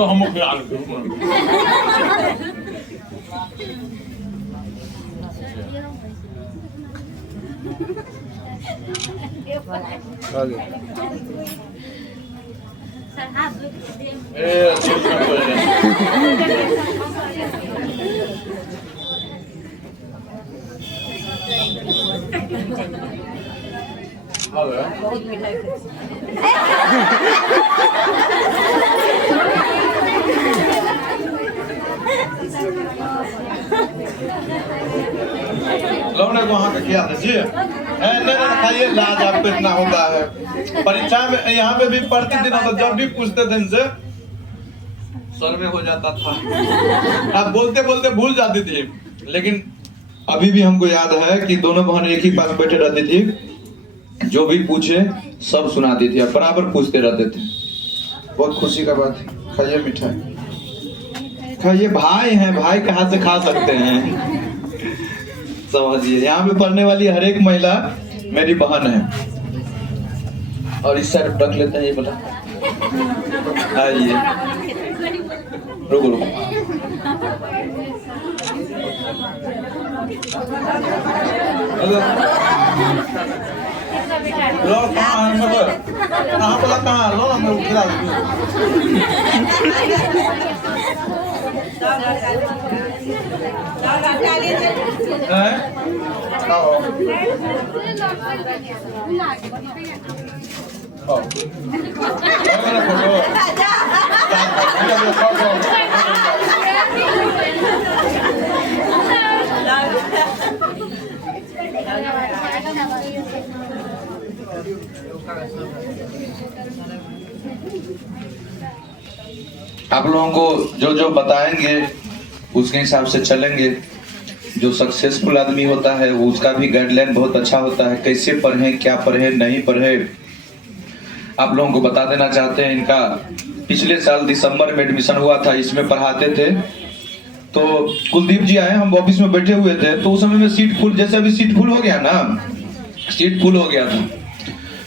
हम लौने को वहाँ का क्या दीजिए नहीं खाइए, लाज आपको इतना होता है। परीक्षा में यहाँ पे भी प्रतिदिन होता, जब भी पूछते थे इनसे सर्वे हो जाता था, आप बोलते बोलते भूल जाती थी। लेकिन अभी भी हमको याद है कि दोनों बहन एक ही पास बैठे रहती थी, जो भी पूछे सब सुनाती थी और बराबर पूछते रहते थे। बहुत खुशी का बात है। खाइए मिठाई खाइए, भाई हैं, भाई कहाँ से खा सकते हैं, समझिए। यहाँ पे पढ़ने वाली हर एक महिला मेरी बहन है। और इस साइड रख लेते हैं, ये बोला आइए, रुको रुको। लो कहाँ बोला, कहाँ लो ना, मैं खिला आप लोगों को जो जो बताएंगे उसके हिसाब से चलेंगे। जो सक्सेसफुल आदमी होता है वो उसका भी गाइडलाइन बहुत अच्छा होता है, कैसे पढ़ें, क्या पढ़ें, नहीं पढ़ें। आप लोगों को बता देना चाहते हैं, इनका पिछले साल दिसंबर में एडमिशन हुआ था, इसमें पढ़ाते थे। तो कुलदीप जी आए, हम ऑफिस में बैठे हुए थे, तो उस समय में सीट फुल, जैसे अभी सीट फुल हो गया ना, सीट फुल हो गया था,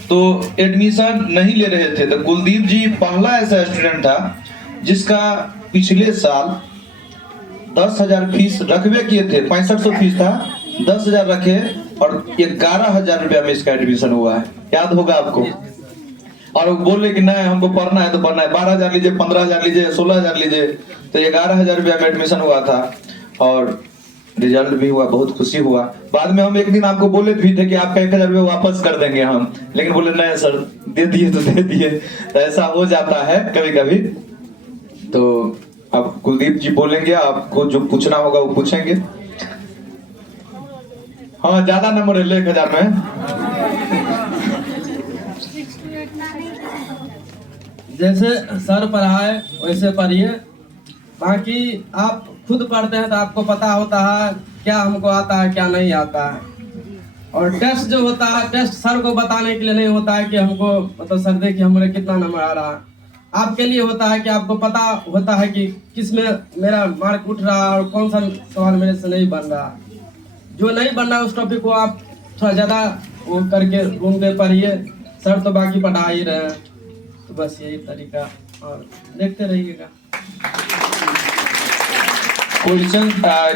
तो एडमिशन नहीं ले रहे थे। तो कुलदीप जी पहला ऐसा स्टूडेंट था जिसका पिछले साल 10,000 फीस रखवे किए थे, 6500 फीस था, 10,000 रखे और 11,000 रुपया में इसका एडमिशन हुआ है। याद होगा आपको। और वो बोले कि नहीं हमको पढ़ना है तो पढ़ना है, 12,000 लीजिए, 15,000 लीजिए, 16,000 लीजिए। तो 11,000 रुपया में एडमिशन हुआ था और रिजल्ट भी हुआ, बहुत खुशी हुआ। बाद में हम एक दिन आपको बोले भी थे कि आपका 1,000 रुपया वापस कर देंगे हम, लेकिन बोले नहीं सर, दे दिए तो दे दिए। तो ऐसा हो जाता है कभी कभी। तो अब कुलदीप जी बोलेंगे, आपको जो पूछना होगा वो पूछेंगे। हाँ ज्यादा नंबर है, 1,000 में। जैसे सर पढ़ाए वैसे पढ़िए, बाकी आप खुद पढ़ते हैं तो आपको पता होता है क्या हमको आता है क्या नहीं आता है। और टेस्ट जो होता है, टेस्ट सर को बताने के लिए नहीं होता है कि हमको मतलब सर देखिए हमारे कितना नंबर आ रहा है। आपके लिए होता है कि आपको पता होता है कि किस में मेरा मार्क उठ रहा है और कौन सा सवाल मेरे से नहीं बन रहा। जो नहीं बन रहा उस टॉपिक को आप थोड़ा ज़्यादा वो करके रूम पे पढ़िए, सर तो बाकी पढ़ा ही रहे हैं। तो बस यही तरीका, और देखते रहिएगा। क्वेश्चन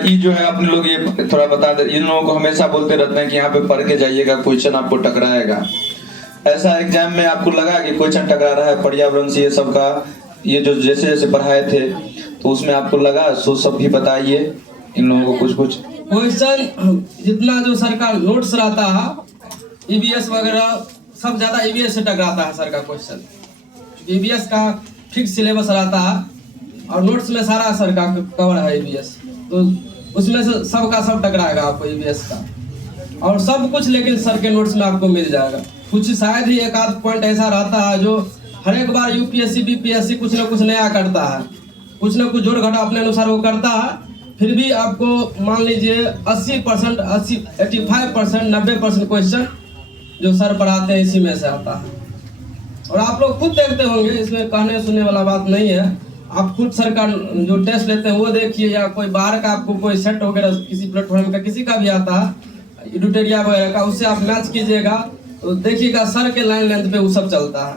ये जो है अपने लोग ये थोड़ा बता दे, इन लोगों को हमेशा बोलते रहते हैं कि यहाँ पे पढ़ के जाइएगा, क्वेश्चन आपको टकराएगा। ऐसा एग्जाम में आपको लगा कि क्वेश्चन टकरा रहा है पर्यावरण से, ये सब का, ये जो जैसे जैसे पढ़ाए थे तो उसमें आपको लगा, सो सब भी बताइए इन लोगों को। कुछ क्वेश्चन जितना जो सर का नोट्स रहता है, ईवीएस वगैरह सब ज्यादा ईवीएस से टकराता है सर का क्वेश्चन। ईवीएस का फिक्स सिलेबस रहता है और नोट्स में सारा सर का कवर है ईवीएस, तो उसमें से सब का सब टकराएगा आपको ईवीएस का, और सब कुछ लेकिन सर के नोट्स में आपको मिल जाएगा। कुछ शायद ही एक आध पॉइंट ऐसा रहता है जो हर एक बार यूपीएससी बीपीएससी कुछ ना कुछ नया करता है, कुछ ना कुछ जोड़ घटा अपने अनुसार वो करता है। फिर भी आपको मान लीजिए 80%, 85%, 90% क्वेश्चन जो सर पढ़ाते हैं इसी में से आता है। और आप लोग खुद देखते होंगे, इसमें कहने सुनने वाला बात नहीं है। आप खुद सर का जो टेस्ट लेते हैं वो देखिए, या कोई बाहर का आपको कोई सेट वगैरह किसी प्लेटफॉर्म का किसी का भी आता है, एडिटोरिया वगैरह का, उससे आप मैच कीजिएगा तो देखिएगा सर के लाइन लेंथ पे वो सब चलता है,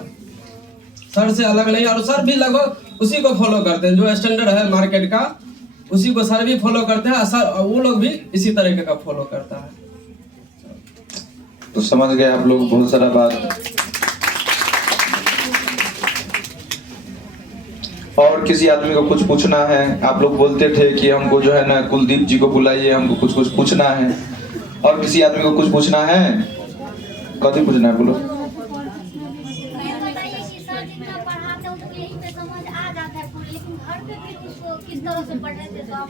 सर से अलग नहीं। और सर भी लगभग उसी को फॉलो करते हैं, जो स्टैंडर्ड है मार्केट का उसी को सर भी फॉलो करते हैं, सर वो लोग भी इसी तरीके का फॉलो करता है। तो समझ गए आप लोग बहुत सारा बात। और किसी आदमी को कुछ पूछना है? आप लोग बोलते थे कि हमको जो है ना कुलदीप जी को बुलाइए, हमको कुछ कुछ पूछना है। और किसी आदमी को कुछ पूछना है? कभी पूछना है बोलो।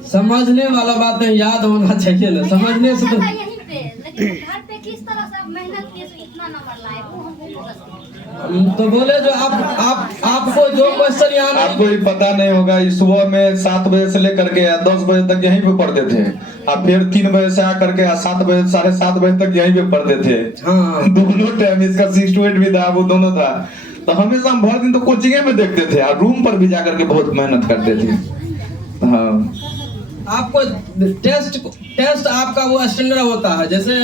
समझने वाला बात है, याद होना चाहिए ना, समझने से तो घर पे किस तरह से मेहनत किए तो इतना नंबर लाए, वो हमको तो बोले जो आपको जो क्वेश्चन यहाँ आपको ही पता नहीं होगा। इस सुबह में 7 बजे से लेकर के 10 बजे तक यहीं पे पढ़ते थे, और फिर 3 बजे से आकर के 7 बजे 7:30 बजे तक यहीं पे पढ़ते थे। हाँ दोनों टाइम इसका 6 to 8 भी था, वो दोनों था। तो हमेशा हम भर दिन तो कोचिंग में देखते थे और रूम पर भी जाकर के बहुत मेहनत करते थे। हाँ आपको टेस्ट आपका वो स्टैंडर्ड होता है, जैसे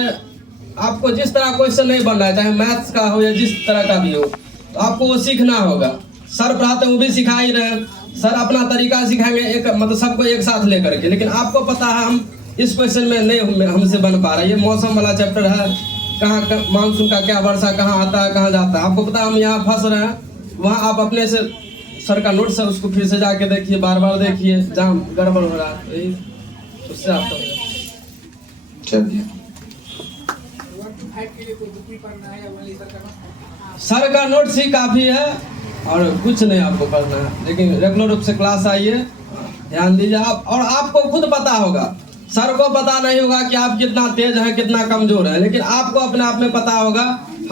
आपको जिस तरह क्वेश्चन नहीं बन रहा है, चाहे मैथ्स का हो या जिस तरह का भी हो, तो आपको वो सीखना होगा। सर पढ़ाते वो भी सिखा ही रहे, सर अपना तरीका सिखाएंगे एक मतलब सबको एक साथ लेकर के, लेकिन आपको पता है हम इस क्वेश्चन में नहीं हमसे बन पा रहा है। ये मौसम वाला चैप्टर है, कहाँ मानसून का क्या वर्षा कहाँ आता है कहाँ जाता है, आपको पता है हम यहाँ फंस रहे हैं, वहाँ आप अपने से सर का नोट्स है उसको फिर से जाके देखिए, बार बार देखिए, जहाँ गड़बड़ हो रहा है उससे आपको चलिए। सर का नोट्स ही काफी है और कुछ नहीं आपको करना है, लेकिन रेगुलर रूप से क्लास आइए, ध्यान दीजिए आप। और आपको खुद पता होगा, सर को पता नहीं होगा कि आप कितना तेज हैं कितना कमजोर हैं, लेकिन आपको अपने आप में पता होगा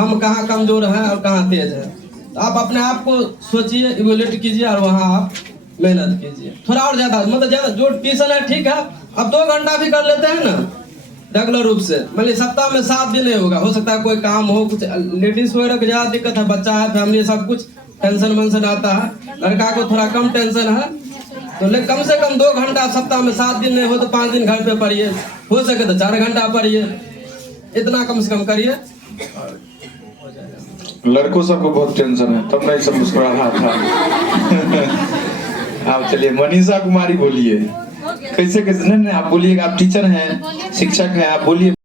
हम कहाँ कमजोर हैं और कहाँ तेज हैं। तो आप अपने आप को सोचिए, इवोल्यूट कीजिए और वहाँ आप मेहनत कीजिए थोड़ा और ज्यादा, मतलब ज्यादा जो ट्यूशन है ठीक है, अब 2 घंटा भी कर लेते हैं ना रेगुलर रूप से। मान लीजिए सप्ताह में 7 दिन नहीं होगा, हो सकता है कोई काम हो, कुछ लेडीज वगैरह को ज्यादा दिक्कत है, बच्चा है, फैमिली, सब कुछ टेंशन वेंशन आता है, लड़का को थोड़ा कम टेंशन है, तो कम से कम 2 घंटा सप्ताह में 7 दिन नहीं हो तो 5 दिन घर पे पढ़िए, हो सके तो 4 घंटा पढ़िए, इतना कम से कम करिए। लड़कों सबको बहुत टेंशन है, तब मैं सब मुस्कुरा रहा था। आप चलिए मनीषा कुमारी बोलिए, कैसे कैसे? नहीं आप बोलिएगा, आप टीचर हैं, शिक्षक हैं, आप बोलिए।